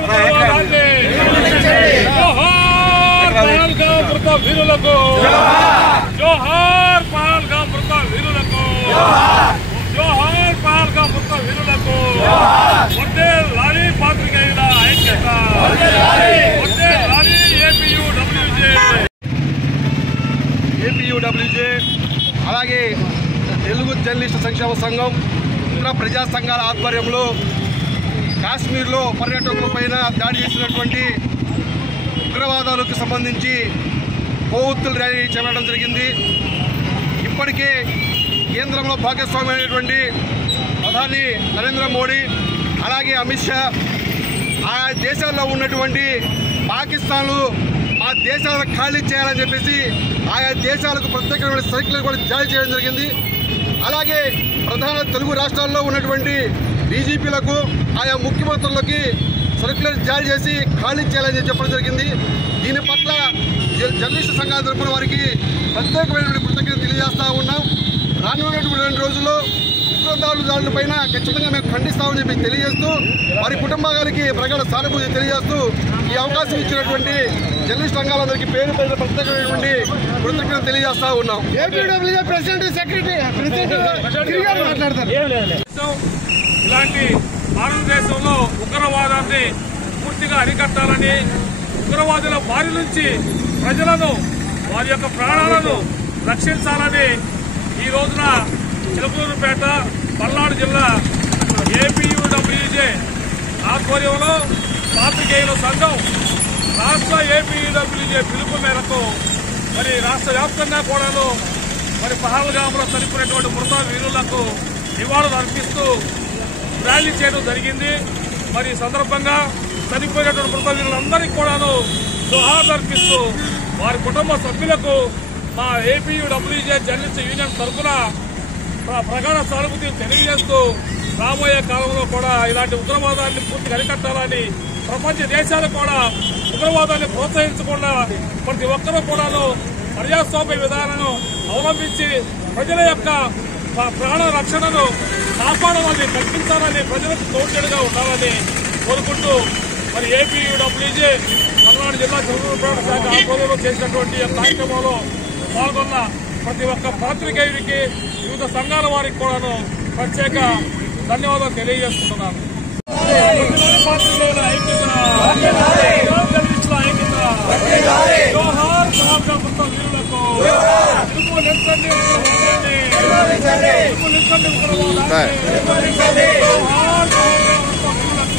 నిర్మించండి ఉగ్రవాదాన్ని జోహార్ పహల్గాం మృత వీరులకు జోహార్ పహల్గాం మృత వీరులకు జోహార్ పహల్గాం మృత వీరులకు వందే లారీ పాత్రికేయుల ఐక్యత వందే లారీ ఏపీయూడబ్ల్యూజే అలాగే తెలుగు జర్నలిస్టు సంక్షేమ సంఘం ఇతర ప్రజా సంఘాల ఆధ్వర్యంలో కాశ్మీర్లో పర్యాటకులపైన దాడి చేసినటువంటి ఉగ్రవాదాలకు సంబంధించి కొవ్వొత్తుల ర్యాలీ చేపట్టడం జరిగింది. ఇప్పటికే కేంద్రంలో భాగస్వామ్యమైనటువంటి ప్రధాని నరేంద్ర మోడీ అలాగే అమిత్ షా ఆయా దేశాల్లో ఉన్నటువంటి పాకిస్తాన్లు ఆ దేశాలను ఖాళీ చేయాలని చెప్పేసి ఆయా దేశాలకు ప్రత్యేకమైన సర్క్యులర్ కూడా జారీ చేయడం జరిగింది. అలాగే ప్రధాన తెలుగు రాష్ట్రాల్లో ఉన్నటువంటి డీజీపీలకు ఆయా ముఖ్యమంత్రులకి సర్క్యులర్ జారీ చేసి ఖాళీ చేయాలని చెప్పడం జరిగింది. దీని పట్ల జర్నలిస్టు సంఘాల తరఫున వారికి ప్రత్యేకమైనటువంటి కృతజ్ఞతలు తెలియజేస్తూ ఉన్నాం. రానున్నటువంటి 2 రోజుల్లో ఉగ్రదాడుల పైన ఖచ్చితంగా మేము ఖండిస్తామని చెప్పి తెలియజేస్తూ వారి కుటుంబాలకి ప్రగాఢ సానుభూతి తెలియజేస్తూ ఈ అవకాశం ఇచ్చినటువంటి జర్నలిస్ట్ సంఘాలందరికీ పేరు పైన ప్రత్యేకమైనటువంటి కృతజ్ఞతలు తెలియజేస్తా ఉన్నాం. ఇలాంటి భారతదేశంలో ఉగ్రవాదాన్ని పూర్తిగా అరికట్టాలని ఉగ్రవాదుల బారి నుంచి ప్రజలను వారి యొక్క ప్రాణాలను రక్షించాలని ఈ రోజున చిలకలూరుపేట పల్నాడు జిల్లా ఏపీయూడబ్ల్యూజే ఆధ్వర్యంలో పాత్రికేయుల సంఘం రాష్ట్ర ఏపీయూడబ్ల్యూజే పిలుపు మేరకు మరి రాష్ట్ర వ్యాప్తంగా కూడాను మరి పహల్గాంలో చనిపోయినటువంటి మృత వీరులకు నివాళులు అర్పిస్తూ ర్యాలీ చేయడం జరిగింది. మరి ఈ సందర్భంగా చనిపోయినటువంటి మృత వీరులందరికీ కూడాను జోహార్లు అర్పిస్తూ వారి కుటుంబ సభ్యులకు మా ఏపీయూడబ్ల్యూజే జర్నలిస్ట్ యూనియన్ తరఫున ప్రగాఢ సానుభూతిని తెలియజేస్తూ రాబోయే కాలంలో కూడా ఇలాంటి ఉగ్రవాదాన్ని పూర్తిగా అరికట్టాలని ప్రపంచ దేశాలు కూడా ఉగ్రవాదాన్ని ప్రోత్సహించకుండా ప్రతి ఒక్కరూ కూడాను ప్రజాస్వామ్య విధానాన్ని అవలంబించి ప్రజల యొక్క ప్రాణ రక్షణను కాపాడాలని కల్పించాలని ప్రజలకు తోడ్చేడుగా ఉండాలని కోరుకుంటూ మరి ఏపీయూడబ్ల్యూజే పల్నాడు జిల్లా చిలకలూరుపేట శాఖ ఆధ్వర్యంలో చేసినటువంటి కార్యక్రమంలో పాల్గొన్న ప్రతి ఒక్క పాత్రికేయుడికి వివిధ సంఘాల వారికి కూడాను ప్రత్యేక ధన్యవాదాలు తెలియజేస్తున్నాను. పాత్రికేయుల ఐక్యత జర్నలిస్టుల ఐక్యత జోహార్ పహల్గాం మృత వీరులకు నిర్మించండి ఉగ్రవాదాన్ని జోహార్ పహల్గాం మృత వీరులకు